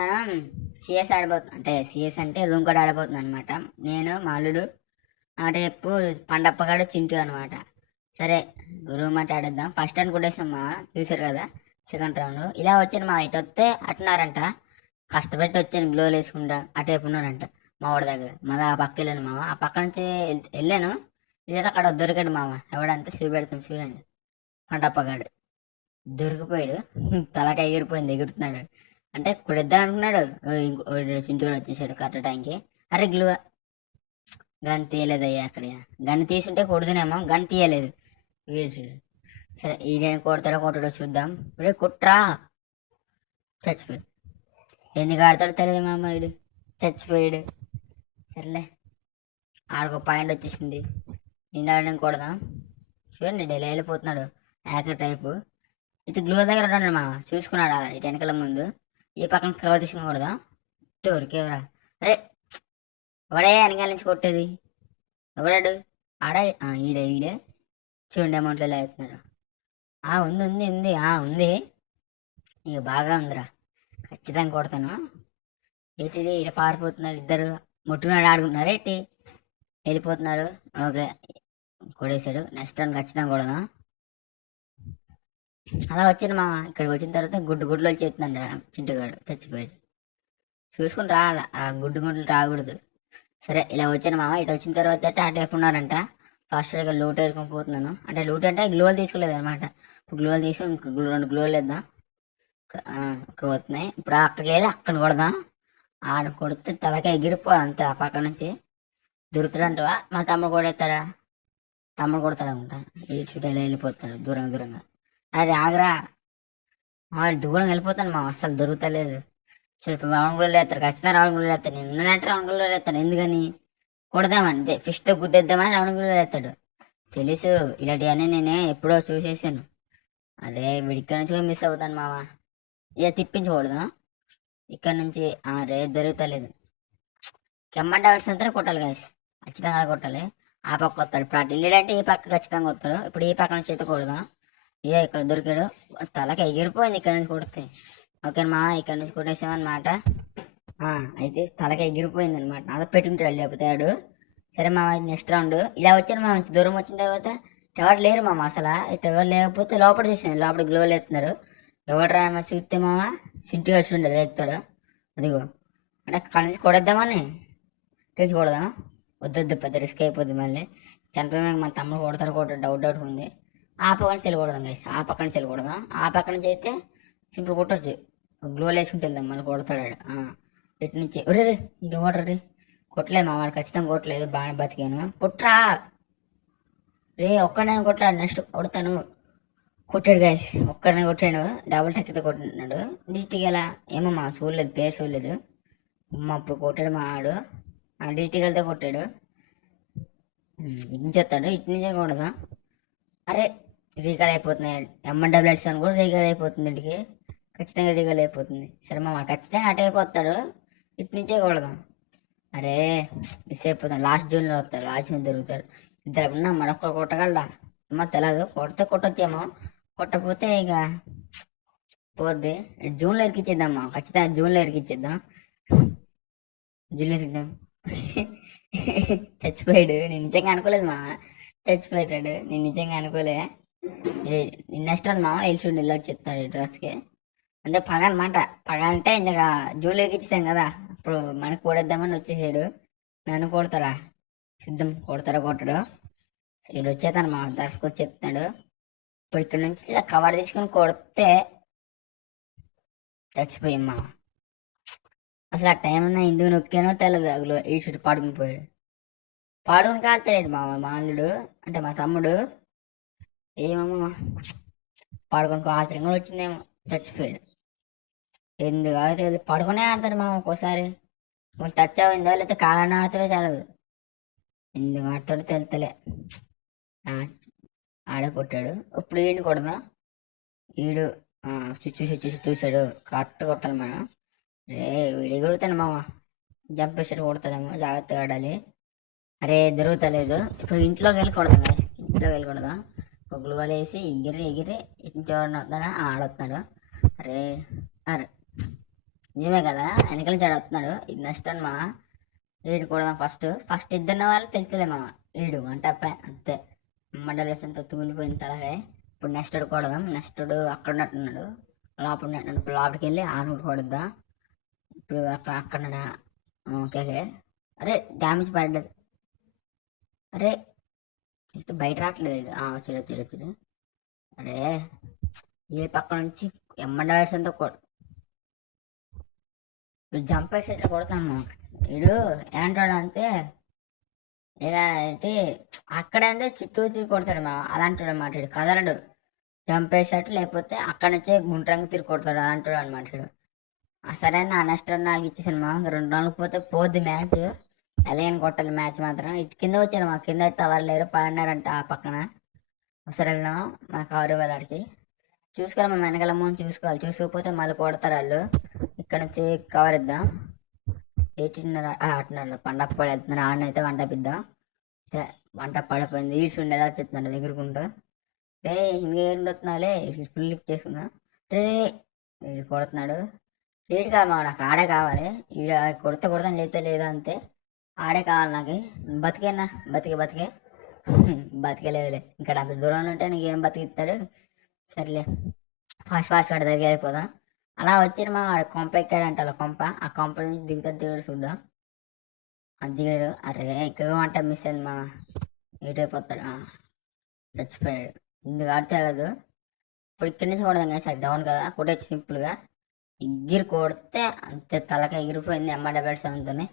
మనం సిఎస్ ఆడబోతున్నాం, అంటే సిఎస్ అంటే రూమ్ కూడా ఆడబోతున్నాం అనమాట. నేను మాలుడు ఆటేపు పండప్పగాడు చింటూ అనమాట. సరే రూమ్ అంటే ఆడేద్దాం. ఫస్ట్ రౌండ్ కొట్టేసాం మా, చూసారు కదా. సెకండ్ రౌండ్ ఇలా వచ్చాను మా, ఇటు వస్తే అట్టున్నారంట. కష్టపెట్టి వచ్చాను గ్లోలు వేసుకుంటా, అటేపు ఉన్నారంట మా వాడి దగ్గర. మళ్ళీ ఆ పక్క వెళ్ళాను మామ, ఆ పక్క నుంచి వెళ్ళాను. ఇదే అక్కడ దొరికాడు మామ, ఎవడంతా చూపెడుతుంది చూడండి. పండప్పగాడు దొరికిపోయాడు. తలకాయ ఎగిరిపోయింది, ఎగురుతున్నాడు. అంటే కొడిద్దాం అనుకున్నాడు. ఇంకో చింటూరు వచ్చేసాడు కరెక్ట్ టైంకి. అరే గ్లూ గన్ తీయలేదయ్యా అక్కడ. గన్ తీసుంటే కొడుదునేమో, గన్ తీయలేదు వీడు చూడు. సరే ఈడేం కొడతాడో కొట్టడో చూద్దాం. ఇప్పుడే కుట్రా చచ్చిపోయాడు. ఎందుకు ఆడతాడో తెలియదు మా అమ్మాయిడు, చచ్చిపోయాడు. సర్లే ఆడికి పాయింట్ వచ్చేసింది. నేను ఆడడం కొడదాం. చూడండి డైలీ వెళ్ళిపోతున్నాడు హ్యాకర్ టైపు. ఇటు గ్లూ దగ్గర ఉన్నాడు మామ, చూసుకున్నాడు అలా ఇటు వెనకాల ముందు. ఈ పక్కన కవర్ తీసుకుని దొరికేవరా. అరే ఎవడే వెనకాల నుంచి కొట్టేది, ఎవడాడు ఆడే ఈడే ఈడే. చూడండి అమౌంట్లో వేస్తున్నాడు. ఉంది ఉంది ఉంది ఉంది. ఇక బాగా ఉందిరా, ఖచ్చితంగా కొడతాను. ఏంటి ఇలా పారిపోతున్నారు ఇద్దరు, ముట్టుకున్నాడు ఆడుకుంటున్నారు ఏంటి, వెళ్ళిపోతున్నారు. ఓకే కొడేశాడు. నెక్స్ట్ టైం ఖచ్చితంగా కొడదాం. అలా వచ్చింది మామ. ఇక్కడికి వచ్చిన తర్వాత గుడ్లు వచ్చేస్తుందండి. చింటుగాడు చచ్చిపోయాడు. చూసుకుని రావాలా, ఆ గుడ్లు రాకూడదు. సరే ఇలా వచ్చాను మామ. ఇటు వచ్చిన తర్వాత అటు ఉన్నారంట. ఫాస్ట్ దగ్గర లూట్ వేసుకొని పోతున్నాను. అంటే లూట్ అంటే గ్లోవల్ తీసుకోలేదు అనమాట. ఇప్పుడు గ్లోవల్ తీసుకుని ఇంక 2 గ్లోవల్ వేద్దాం. పోతున్నాయి. ఇప్పుడు అక్కడికి వెళ్ళి అక్కడ కొడదాం. ఆడ కొడితే తలకాయ ఎగిరిపోవాలి అంతే. ఆ పక్క నుంచి దొరుకుతాడంటవా, మా తమ్ముడు కొడేస్తాడా? తమ్ముడు కొడతాడు అనుకుంటా. ఈ చుట్టూ వెళ్ళిపోతాడు దూరంగా. అది ఆగరా, దూరం వెళ్ళిపోతాను మా, అస్సలు దొరుకుతలేదు. చూడు రౌండ్ కూడా లేస్తారు, ఖచ్చితంగా రౌండ్ కూడా లేస్తాను. నేను ఉన్నట్టు రౌండ్ కూడా లేస్తాను. ఎందుకని కొడదామని, అంతే ఫిష్తో గుద్దేద్దామని రౌండ్ కూడా లేస్తాడు. తెలుసు ఇలాంటివన్నీ నేనే ఎప్పుడో చూసేసాను. అరే వీడిక్కడ నుంచి కూడా మిస్ అవుతాను మామ. ఇక తిప్పించకూడదు ఇక్కడ నుంచి. రే దొరుకుతలేదు. కెమ్మంటే ఆడితే కొట్టాలి గాయస్, ఖచ్చితంగా కొట్టాలి. ఆ పక్క వస్తాడు. ఇప్పుడు అటు వెళ్ళాడంటే ఈ పక్క ఖచ్చితంగా వస్తాడు. ఇప్పుడు ఈ పక్క నుంచి ఎత్తుకూడదు. ఇక ఇక్కడ దొరికాడు. తలకి ఎగిరిపోయింది ఇక్కడ నుంచి కొడితే. ఓకే మా, ఇక్కడ నుంచి కొట్టేసామన్నమాట. అయితే తలకి ఎగిరిపోయింది అనమాట. అలా పెట్టుకుంటాడు లేకపోతాడు. సరే మా, నెక్స్ట్ రౌండ్ ఇలా వచ్చాను మా. దూరం వచ్చిన తర్వాత ఎవరు లేరు మామ అసలు. ఇటు ఎవరు లేకపోతే లోపల చూసాను, లోపల గ్లోవల్ వేస్తున్నారు. ఎవరు రా చూస్తే మామ, సింటిగా చూడండి ఎత్తాడు. అదిగో అంటే అక్కడి నుంచి కొడేద్దామని తెచ్చుకూడదాం. వద్దు పెద్ద రిస్క్ అయిపోద్ది. మళ్ళీ చనిపోయాక మన తమ్ముడు కొడతాడు డౌట్ ఉంది. ఆ పక్క నుంచి వెళ్ళకూడదాం గైస్, ఆ పక్క నుంచి వెళ్ళకూడదాం. ఆ పక్క నుంచి అయితే సింపుల్ కొట్టచ్చు. గ్లోవల్ వేసుకుంటే వెళ్దాం, మళ్ళీ కొడతాడు. ఇటు నుంచి ఒరే ఇంక కొట్టరు. కొట్టలేదు మా వాడు, ఖచ్చితంగా కొట్టలేదు. బాగానే బతికాను. కొట్రా రే, ఒక్కడైనా కొట్టాడు. నెక్స్ట్ కొడతాను. కొట్టాడు గైస్, ఒక్కరిని కొట్టాడు. డబుల్ టెక్తో కొట్టినాడు. డిస్టిక్ ఎలా ఏమో మా చూడలేదు, పేరు చూడలేదు. మా అప్పుడు కొట్టాడు మా ఆడు. డిస్టిక్ వెళ్తే కొట్టాడు. ఇంచెత్తాడు. ఇటు నుంచే కొడదాం. అరే రీకాల్ అయిపోతున్నాయి. MW అని కూడా రీకాల్ అయిపోతుంది. ఇంటికి ఖచ్చితంగా రీకాల్ అయిపోతుంది. సరే మామ ఖచ్చితంగా అటు అయిపోతాడు. ఇటు నుంచే కొడదాం. అరే మిస్ అయిపోతాను. లాస్ట్ జూన్లో వస్తాడు, లాస్ట్ జూన్ దొరుకుతాడు. ఇద్దరు ఉన్నా మరొక్క కొట్టగలడా ఏమో తెలియదు. కొడితే కొట్టొచ్చేమో, కొట్టకపోతే ఇక పోద్ది. జూన్లో ఇరికిచ్చేద్దాం ఖచ్చితంగా. జూన్లో ఇరికిచ్చేద్దాం. జూన్లో ఇరికిద్దాం. చచ్చిపోయాడు. నేను నిజంగా అనుకోలేదు మా, చచ్చిపోయాడు. నేను నిజంగా అనుకోలే. నెక్స్ట్ రౌండ్ మామ వెళ్ళి చూడండి ఇలా చెప్తాడు డ్రెస్కి. అంటే పగ అనమాట. పగ అంటే ఇంకా జూన్లోకి ఇచ్చేసాం కదా, ఇప్పుడు మనకి కొడేద్దామని వచ్చేసాడు. నన్ను కొడతాడా సిద్ధం, కొడతాడా కొట్టడు. ఇక్కడ వచ్చేతాను మా, డ్రెస్కి వచ్చేస్తున్నాడు. ఇప్పుడు ఇక్కడ నుంచి ఇలా కవర్ తీసుకొని కొడితే చచ్చిపోయామ్మా. అసలు ఆ టైం అన్నా ఎందుకు నొక్కానో తెలియదు. అసలు ఈ చుట్టూ పాడుకుని పోయాడు. పాడుకుని కాల్తాడు మా మాల్లుడు, అంటే మా తమ్ముడు. ఏమమ్మా పాడుకొని ఆశ్చర్యం కూడా వచ్చిందేమో, చచ్చిపోయాడు. ఎందుకు తెలియదు, పడుకునే ఆడతాడు మా. ఒక్కోసారి టచ్ అయిందో లేకపోతే కాలని ఆడతాడో తెలదు. ఎందుకు ఆడతాడో తెలుతలే. ఆడ కొట్టాడు. ఇప్పుడు ఈయన కొడదాం. ఈడు చూసాడు కరెక్ట్ కొట్టాలి మనం. రే వీడి కొడుతాను మామ, జంప్ వేసాడు కొడతాడేమో, జాగ్రత్తగా ఆడాలి. అరే దొరుకుతలేదు. ఇప్పుడు ఇంట్లోకి వెళ్ళి కొడదాం, ఇంట్లోకి వెళ్ళి కొడదాం. గ్లూవల్ వేసి ఎగిరి ఇంట్లో ఆడొస్తున్నాడు. అరే అరే నిజమే కదా, వెనకాల నుంచి వస్తున్నాడు. ఇది నెక్స్ట్ అని మా లీడ్ కొడదాం. ఫస్ట్ ఫస్ట్ ఇద్దరిన వాళ్ళు తెలుసులే మామ, లీడు అంటే అబ్బాయి అంతే. మండలేసంతా తూలిపోయిన తలగే. ఇప్పుడు నెక్స్ట్ కొడదాం. నెక్స్ట్ అక్కడ ఉన్నట్టున్నాడు, లోపల ఉన్నట్టున్నాడు. ఇప్పుడు లోపలికి వెళ్ళి ఆనుడు కొడద్దాం. ఇప్పుడు అక్కడ ఓకే ఓకే. అరే డ్యామేజ్ పడ్డది. అరే ఇటు బయట రావట్లేదు. వచ్చాడు వచ్చాడు వచ్చాడు. అరే ఏ పక్క నుంచి ఎమ్మండవేడ్స్ అంతా జంప్ వేసి ఇట్లా కొడతాను. వీడు ఏమంటాడు అంటే ఇలా ఏంటి అక్కడ అంటే చుట్టూ తిరిగి కొడతాడు మా, అలాంటాడు అనమాట. వీడు కదలడు, జంప్ వేసేట్టు, లేకపోతే అక్కడ నుంచే గుండ్రంగా తిరిగి కొడతాడు, అలాంటాడు అనమాట వీడు. సరే నా నెక్స్ట్ 4 ఇచ్చేసాను మా, 2 పోతే పోద్ది మ్యాచ్. ఎలాగని కొట్టాలి మ్యాచ్ మాత్రం. ఇటు కింద వచ్చారు మా, కింద అయితే ఎవరు లేరు, పడినారంట ఆ పక్కన. ఒకసారి వెళ్దాం మా కవర్ వాళ్ళకి. చూసుకోవాలి మా వెనకాల ముందు చూసుకోవాలి, చూసుకోకపోతే మళ్ళీ కొడతారు వాళ్ళు. ఇక్కడ నుంచి కవర్ ఇద్దాం. 18 ఆడుతున్నారు, పండగ పడి వెళ్తున్నారు. ఆడనైతే వంట పిద్దాం. వంట పడిపోయింది, ఈడ్స్ ఉండేలా చెప్తున్నాడు ఎగురుకుంటూ. రే ఇంకేం వస్తున్నావులే, ఫుల్ లిఫ్ట్ చేసుకుందాం. రే వీడు కొడుతున్నాడు. వీడు కాదు మా, నాకు ఆడే కావాలి. వీడు కొడితే కొడతాను, లేతే లేదా అంతే. ఆడే కావాలి నాకు. బతికేనా, బతికే బతికలేదులే. ఇక్కడ అంత దూరంలో ఉంటే నీకేం బతికిస్తాడు. సర్లే ఫాస్ట్ ఫాస్ట్ కాడ దగ్గర అయిపోదాం. అలా వచ్చి మా కొంప ఎక్కాడంట, అలా కొంప. ఆ కొంప నుంచి దిగుతాడు దిగుడు చూద్దాం. అది దిగాడు. అరే ఇక్కడ వంట మిస్ అయింది మా, అయిపోతాడు. చచ్చిపోయాడు. ఇందుకు ఆడితే వెళ్ళదు. ఇప్పుడు ఇక్కడి నుంచి కొడదాం కదా సార్, డౌన్ కదా, కొట్టేసి సింపుల్గా ఎగిరి కొడితే అంతే, తలక ఎగిరిపోయింది. M7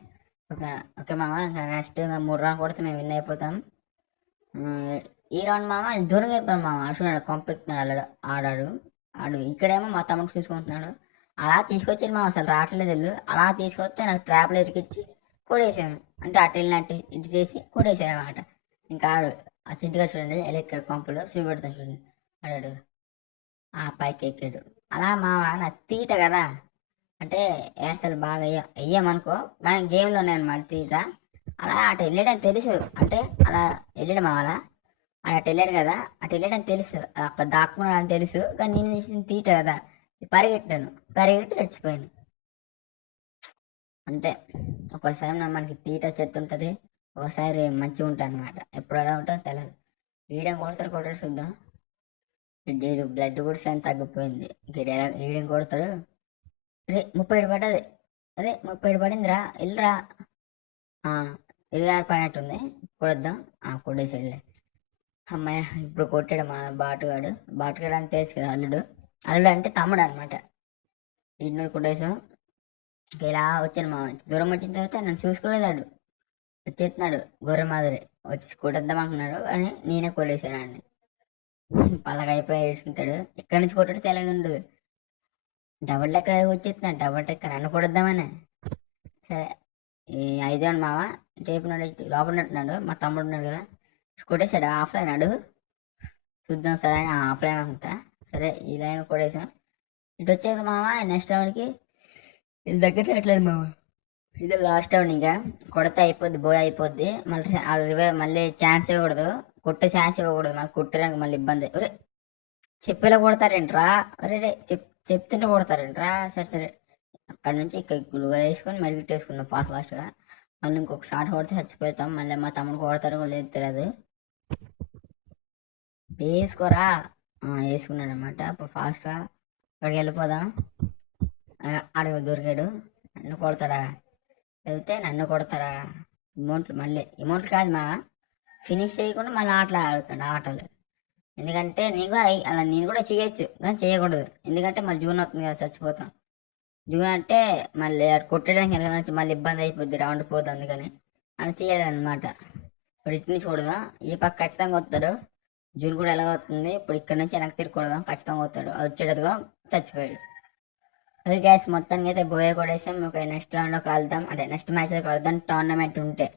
ఓకే ఓకే మామ. నెక్స్ట్ 3 రౌండ్ కొడితే మేము విన్ అయిపోతాం. ఈ రౌండ్ మామ దూరంగా అయిపోయాం మామ. అడుగున్నాడు కొంపెత్తున్నాడు, ఆడు ఇక్కడేమో మా తమ్ముడు చూసుకుంటున్నాడు. అలా తీసుకొచ్చాను మామ, అసలు రావట్లేదు వెళ్ళు. అలా తీసుకొస్తే నాకు ట్రాప్లో ఇరికిచ్చి కొడేసాను. అంటే అటు వెళ్ళినట్టు ఇటు చేసి కొడేసాను అనమాట. ఇంకా ఆడు ఆ చింటిగా చూడండి, ఎలక్ట్రిక్ పంపులో చూపెడతాను చూడండి. ఆడాడు ఆ పైకి ఎక్కాడు. అలా మామ నా తీట కదా, అంటే అసలు బాగా వెయ్యమనుకో, కానీ గేమ్లో ఉన్నాయన్నమాట తీట. అలా అటు వెళ్ళాడని తెలుసు, అంటే అలా వెళ్ళాడు మా అలా అటు వెళ్ళాడు కదా, అటు వెళ్ళాడని తెలుసు, అక్కడ దాక్కున్నాడని తెలుసు. కానీ నేను చేసిన తీట కదా, పరిగెట్టి చచ్చిపోయాను అంతే. ఒక్కోసారి మనకి తీట చెత్తుంటుంది, ఒకసారి మంచిగా ఉంటుంది అనమాట. ఎప్పుడు ఎలా ఉంటుందో తెలియదు. వీడియం కొడతాడు చూద్దాం. వీడు బ్లడ్ కూడా సైన్ తగ్గిపోయింది. వీడియం కొడతాడు. అరే 37 పడ్డది. అరే 37 పడిందిరా, వెళ్ళరా. 26 పడినట్టుంది. కొడద్దాం. కొట్టేసాడులే అమ్మాయి. ఇప్పుడు కొట్టాడు మా బాటుగాడు అని తెలుసు కదా, అల్లుడు అంటే తమ్ముడు అనమాట. ఇంటి కొట్టేసాం. ఇలా వచ్చాను మా, దూరం వచ్చిన తర్వాత నన్ను చూసుకోలేదాడు, వచ్చేస్తున్నాడు గొర్రె మాదిరి. వచ్చి కొట్టేద్దాం అనుకున్నాడు, కానీ నేనే కొట్టేసాను అండి. పలకైపోయి ఏడ్చుకుంటాడు. ఎక్కడి నుంచి కొట్టాడు తెలియదు ఉండదు. డబల్ డెక్కర్ వచ్చేస్తున్నాడు, డబల్ డెక్కర్ నన్ను కొడద్దామని. సరే ఈ 5 రౌండ్ మామ టేపు లోపల ఉన్నట్టున్నాడు. మా తమ్ముడు ఉన్నాడు కదా, కొట్టేశాడు. ఆఫ్లైన్ ఆడు చూద్దాం. సరే అని ఆఫ్లైన్ అనుకుంటా. సరే ఈ లైన్ కొట్టేసాం. ఇటు వచ్చేది మామ నెక్స్ట్ రౌండ్కి. ఇది దగ్గర రావట్లేదు మామ, ఇది లాస్ట్ రౌండ్. ఇంకా కొడితే అయిపోద్ది, బోయ్ అయిపోద్ది. మళ్ళీ ఛాన్స్ ఇవ్వకూడదు, కొట్టే ఛాన్స్ ఇవ్వకూడదు. మాకు కొట్టడానికి మళ్ళీ ఇబ్బంది. ఒరే చెప్పేలా కొడతారేంట్రా, అరే చెప్తుంటే కొడతారేంట్రా. సరే అక్కడ నుంచి ఇక్కడ గులుగా వేసుకొని మెడిగిట్టేసుకుందాం ఫాస్ట్గా. మళ్ళీ ఇంకొక షాట్ కొడితే చచ్చిపోతాం. మళ్ళీ మా తమ్ముడు కొడతారు కూడా లేదు తెలియదు. వేసుకోరా. వేసుకున్నాడు అనమాట. అప్పుడు ఫాస్ట్గా అక్కడికి వెళ్ళిపోదాం. అడుగు దొరికాడు. నన్ను కొడతారా, వెళ్తే నన్ను కొడతారా. మళ్ళీ ఇమౌంట్లు కాదు మా, ఫినిష్ చేయకుండా మళ్ళీ ఆటలు ఆటలు. ఎందుకంటే అలా నేను కూడా చేయొచ్చు, కానీ చేయకూడదు. ఎందుకంటే మళ్ళీ జూన్ అవుతుంది కదా, చచ్చిపోతాం. జూన్ అంటే మళ్ళీ కొట్టడానికి వెనక మళ్ళీ ఇబ్బంది అయిపోద్ది, రౌండ్ పోతుంది. అందుకని అలా చేయాలన్నమాట. ఇప్పుడు ఇటు నుంచి చూడదాం. ఈ పక్క ఖచ్చితంగా వస్తాడు. జూన్ కూడా ఎలా అవుతుంది. ఇప్పుడు ఇక్కడ నుంచి వెనక్కి తిరిగి కొడదాం, ఖచ్చితంగా వస్తాడు. వచ్చేటట్టుగా చచ్చిపోయాడు. అది గ్యాస్ మొత్తానికి అయితే బోయే కొడేసాం. ఒక నెక్స్ట్ రౌండ్లో కలుద్దాం, అంటే నెక్స్ట్ మ్యాచ్లో కలుద్దాం. టోర్నమెంట్ ఉంటే